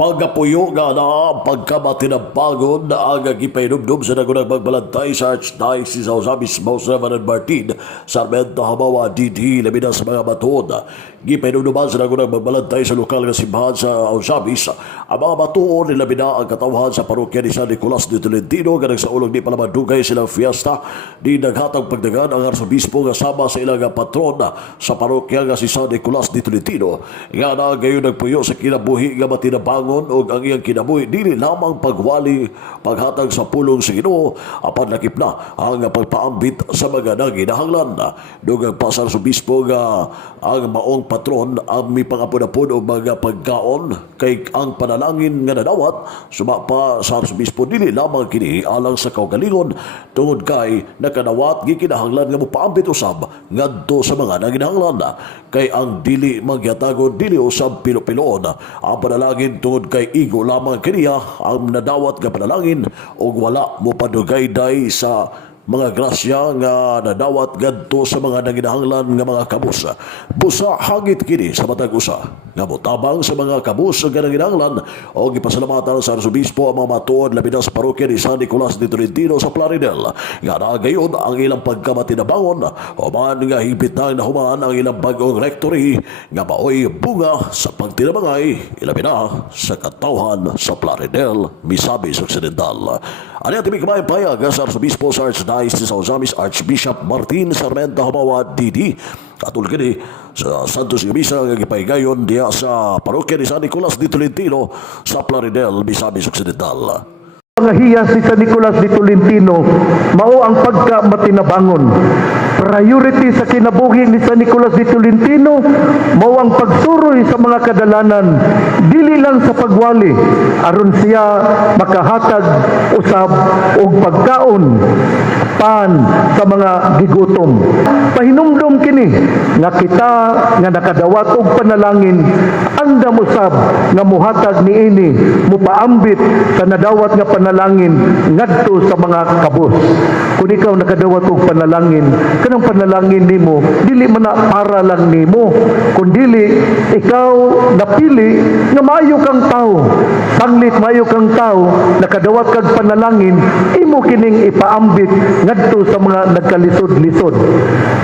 Pagpuyo nga na Pagkamatinabangon na ang Gipahinumdum sa nagunang magbalantay sa Archdiocese sa Ozamis, Most Reverend Martin Sarmento Hamawa DD labi na sa mga batuon. Gipahinumduman sa nagunang magbalantay sa lokal nga simbahan sa Ozamis ang mga batuon labi na ang katawhan sa parokya ni San Nicolas de Tolentino nga nagsaulog di pala madugay silang fiesta di naghatag pagdagan ang Arsobispo nga sama sa ilang patron sa parokya nga si San Nicolas de Tolentino nga na gayon nagpuyo sa kinabuhi nga matinabangon o ang iyang kinabuhi dili lamang pagwali paghatag sa pulong sa Ginoo apan lakip na ang pagpaambit sa mga naginahanglan. Dugang pa sa Arsobispo nga ang maong patron ang mipangapon-apon o mga pagkaon kay ang panalangin nga nadawat suma pa sa Arsobispo dili lamang kini alang sa kaugalingon tungod kay nakanawat gikinahanglan nga mopaambit usab ngadto sa mga naginahanglan kay ang dili magyatagon dili usab pilo-piloon ang panalangin tungod kay igo lamang kaniya ang nadawat nga panalangin o wala mo padugay-day sa mga grasya nga nadawat gadto sa mga naginahanglan nga mga kabus. Busa hangit kini sa matag usa nga motabang sa mga kabus nga naginahanglan o gipasalamatan sa Arsobispo ang mga matuod labi na sa parokya ni San Nicolas de Tolentino sa Plaridel nga nagayon ang ilang pagkamatinabangon o man nga higpit na nahuman ang ilang bagong rectory nga maoy bunga sa pagtinabangay ilabi na sa katawhan sa Plaridel, Misamis Occidental. Ano yung tibig kamay payag sa Arsobispo sa Archdiocese sa Ozamis, Archbishop Martin Sarmento Hamawa DD. Atul kini sa Santos Misa nga gipahigayon diya sa parokya ni San Nicolas de Tolentino sa Plaridel, Misamis Occidental. Ang hiyas ni San Nicolas de Tolentino mao ang pagkamatinabangon. Priority sa kinabuhi ni San Nicolas de Tolentino mao ang pagsuroy sa mga kadalanan dili lang sa pagwali aron siya makahatag usab og pagkaon pan sa mga gigutom. Pahinumdum kini nga kita nga nakadawat og panalangin andam usab nga muhatag niini mupaambit sa nadawat nga panalangin ngadto sa mga kabus. Kung ikaw nakadawat og panalangin, kanang panalangin nimo dili man na para lang nimo, kundi ikaw napili nga maayo kang tao. Sanglit maayo kang tao, nakadawat kag panalangin, imo kining ipaambit ngadto sa mga nagkalisod-lisod.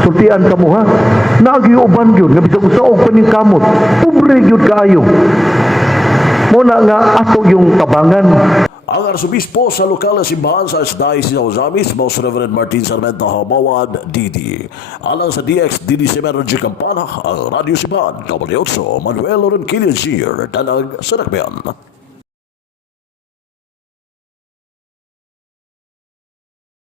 Sultian kamo ha. Naagyuban gyud nga bisag usa og paningkamot. Pobre gyud kaayo. Muna nga ato yung tabangan. Ang Arsobispo sa lokal na simbahan sa Archdiocese sa Ozamis, Most Reverend Martin Sarmento Hamawa DD. Alang sa DXDDC Energy Campana, ang Radio Simbahan, W8, Manuel Loren Killian Tanag sa Nakbayan.